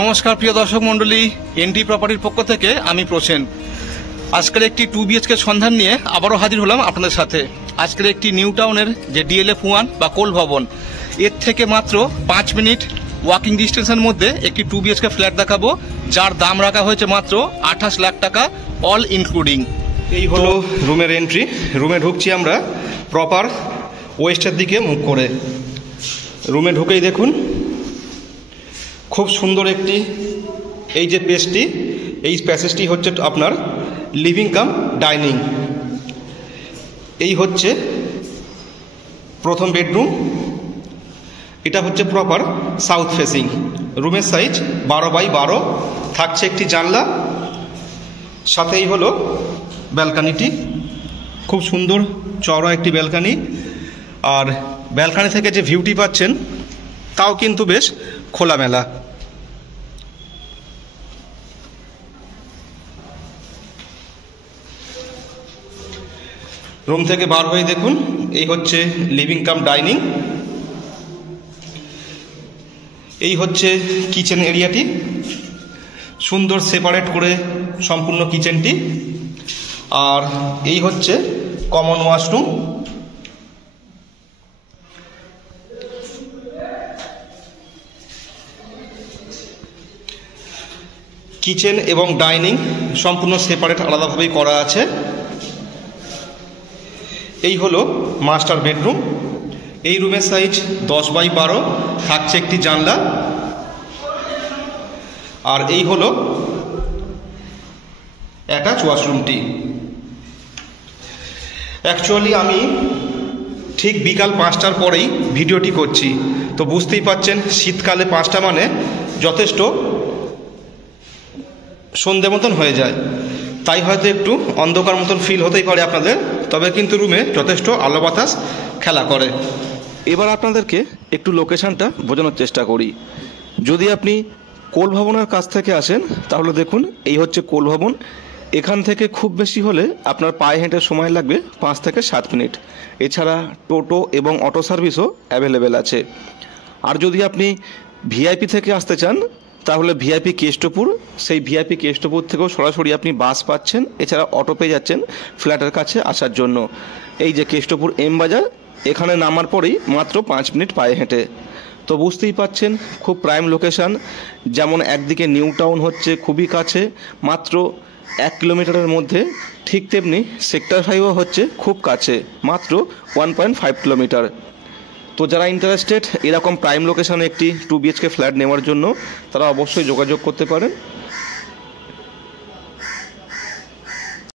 নমস্কার প্রিয় দর্শক মণ্ডলী, এনটি প্রপার্টির পক্ষ থেকে আমি প্রসেন। আজকের একটি 2 BHK সন্ধান নিয়ে আবারও হাজির হলাম আপনাদের সাথে। আজকের একটি নিউ টাউনের যে DLF1 বা কোল ভবন, এর থেকে মাত্র 5 মিনিট ওয়াকিং ডিস্টেন্সের মধ্যে একটি 2 BHK ফ্ল্যাট দেখাবো, যার দাম রাখা হয়েছে মাত্র 28 লাখ টাকা অল ইনক্লুডিং। এই হলো রুমের এন্ট্রি। রুমে ঢুকছি আমরা প্রপার ওয়েস্টের দিকে মুখ করে। রুমে ঢুকেই দেখুন খুব সুন্দর একটি এই যে পেজটি, এই প্যাসেজটি হচ্ছে আপনার লিভিং কাম ডাইনিং। এই হচ্ছে প্রথম বেডরুম। এটা হচ্ছে প্রপার সাউথ ফেসিং। রুমের সাইজ 12x12, থাকছে একটি জানলা, সাথেই হলো ব্যালকানিটি। খুব সুন্দর চওড়া একটি ব্যালকানি, আর ব্যালকানি থেকে যে ভিউটি পাচ্ছেন তাও কিন্তু বেশ খোলামেলা। রুম থেকে বার হয়ে দেখুন এই হচ্ছে লিভিং কাম ডাইনিং। এই হচ্ছে কিচেন এরিয়াটি, সুন্দর সেপারেট করে সম্পূর্ণ কিচেনটি। আর এই হচ্ছে কমন ওয়াশরুম। কিচেন এবং ডাইনিং সম্পূর্ণ সেপারেট আলাদাভাবেই করা আছে। এই হলো মাস্টার বেডরুম। এই রুমের সাইজ 10x12, থাকছে একটি জানলা। আর এই হলো অ্যাটাচ ওয়াশরুমটি। অ্যাকচুয়ালি আমি ঠিক বিকাল 5টার পরেই ভিডিওটি করছি, তো বুঝতেই পাচ্ছেন শীতকালে 5টা মানে যথেষ্ট সন্ধে মতন হয়ে যায়, তাই হয়তো একটু অন্ধকার মতন ফিল হতেই পারে আপনাদের, তবে কিন্তু রুমে যথেষ্ট আলো বাতাস খেলা করে। এবার আপনাদেরকে একটু লোকেশানটা বোঝানোর চেষ্টা করি। যদি আপনি কোল ভবনের কাছ থেকে আসেন তাহলে দেখুন এই হচ্ছে কোল ভবন। এখান থেকে খুব বেশি হলে আপনার পায়ে হেঁটে সময় লাগবে 5 থেকে 7 মিনিট। এছাড়া টোটো এবং অটো সার্ভিসও অ্যাভেলেবেল আছে। আর যদি আপনি ভিআইপি থেকে আসতে চান তাহলে ভিআইপি কেষ্টপুর, সেই ভিআইপি কেষ্টপুর থেকেও সরাসরি আপনি বাস পাচ্ছেন। এছাড়া অটো পেয়ে যাচ্ছেন ফ্ল্যাটের কাছে আসার জন্য। এই যে কেষ্টপুর এম বাজার, এখানে নামার পরেই মাত্র 5 মিনিট পায়ে হেঁটে। তো বুঝতেই পাচ্ছেন খুব প্রাইম লোকেশান। যেমন একদিকে নিউ টাউন হচ্ছে খুবই কাছে, মাত্র 1 কিলোমিটারের মধ্যে, ঠিক তেমনি সেক্টর 5ও হচ্ছে খুব কাছে, মাত্র 1.5 কিলোমিটার। তো যারা ইন্টারেস্টেড এরকম প্রাইম লোকেশানে একটি 2 BHK ফ্ল্যাট নেওয়ার জন্য, তারা অবশ্যই যোগাযোগ করতে পারেন।